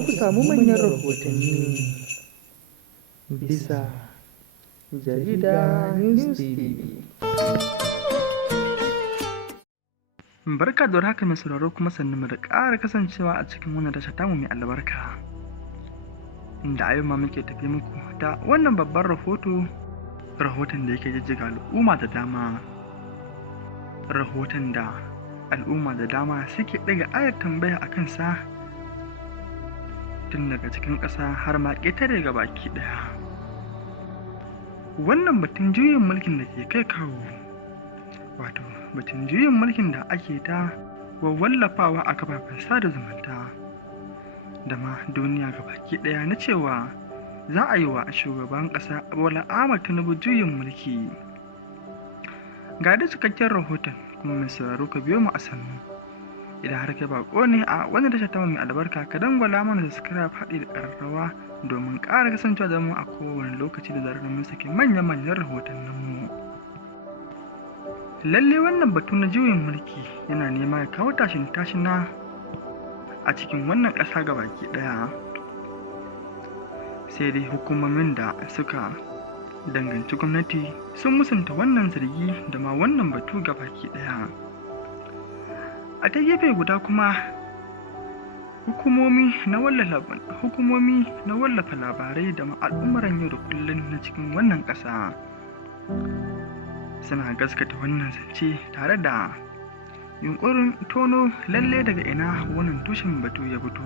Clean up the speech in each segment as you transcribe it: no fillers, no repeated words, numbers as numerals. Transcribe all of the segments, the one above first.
ku samu manyan rahotanni bisa jarida News TV. Barka da haka mai sauraro kuma sannu mu da ƙara kasancewa a cikin wannan tasha tamu mai albarka. Inda a yau ma muke tafi muku da wannan babban rahoton da yake jijjiga al'umma da dama. Rahoton da al'umma da dama suke ɗaga ayar tambaya a kansa tun daga cikin ƙasa har ma ƙetare ga baki ɗaya. Wannan batun juyin mulkin da ke kai kawo, wato batun juyin mulkin da ake ta wallafawa a kafafen sada zumunta da ma duniya ga baki ɗaya na cewa za a yi wa shugaban ƙasa Bola Ahmed Tinubu juyin mulki. Ga da cikakken rahoton kuma mai sauraro ka biyo mu a sannu. Idan har kai bako ne a wannan tashar ta mai albarka ka dangwala mana subscribe haɗi da ƙararrawa domin ƙara kasancewa da mu a kowane lokaci da zarar mun sake manyan rahotannin mu. Lalle wannan batu na juyin mulki yana nema ya kawo tashina a cikin wannan ƙasa gabaki ɗaya. Sai dai hukumomin da suka danganci gwamnati sun musanta wannan zargi da ma wannan batu gabaki ɗaya. A ta gefe guda kuma hukumomi na wallafa labarai da al'umuran yau da kullum na cikin wannan ƙasa suna gaskata wannan zance tare da yunkurin tono lalle daga ina wannan tushen batu ya fito.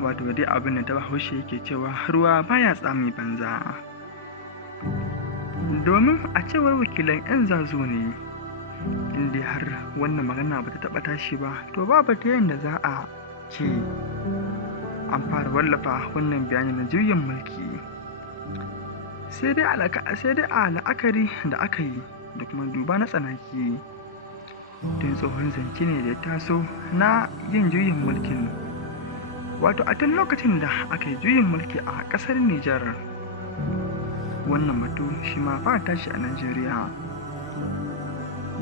Wato dai abin da ta Bahaushe yake cewa ruwa baya tsami banza, domin a cewar wakilan 'yan zazo ne inda har wannan magana ba ta taɓa tashi ba to babu ta yadda za a ce an fara wallafa wannan bayani na juyin mulki. Sai dai a la'akari da aka yi da kuma duba na tsanaki tun tsohon zance ne da ya taso na yin juyin mulkin, wato a tun lokacin da aka yi juyin mulki a ƙasar Nijar. Wannan batu shi ma fara tashi a Najeriya,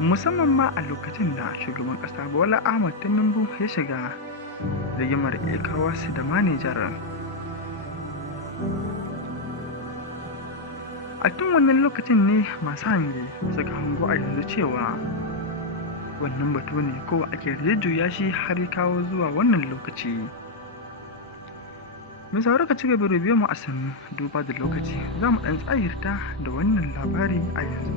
musamman ma a lokacin da shugaban ƙasa Bola Ahmed Tinubu ya shiga rigimar ECOWAS da ma Nijar. A tun wannan lokacin ne masu hange suka hango a yanzu cewa wannan batu ne ko ake jujjuya shi har ya kawo zuwa wannan lokaci. Mai sauraro ka ci gaba da biyo mu a sannu duba da lokaci za mu ɗan tsahirta da wannan labari a yanzu.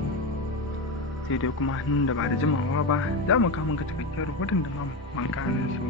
Sai dai kuma nan da ba da jimawa ba za mu kawo maka cikakken rahoton da ma mankanin su.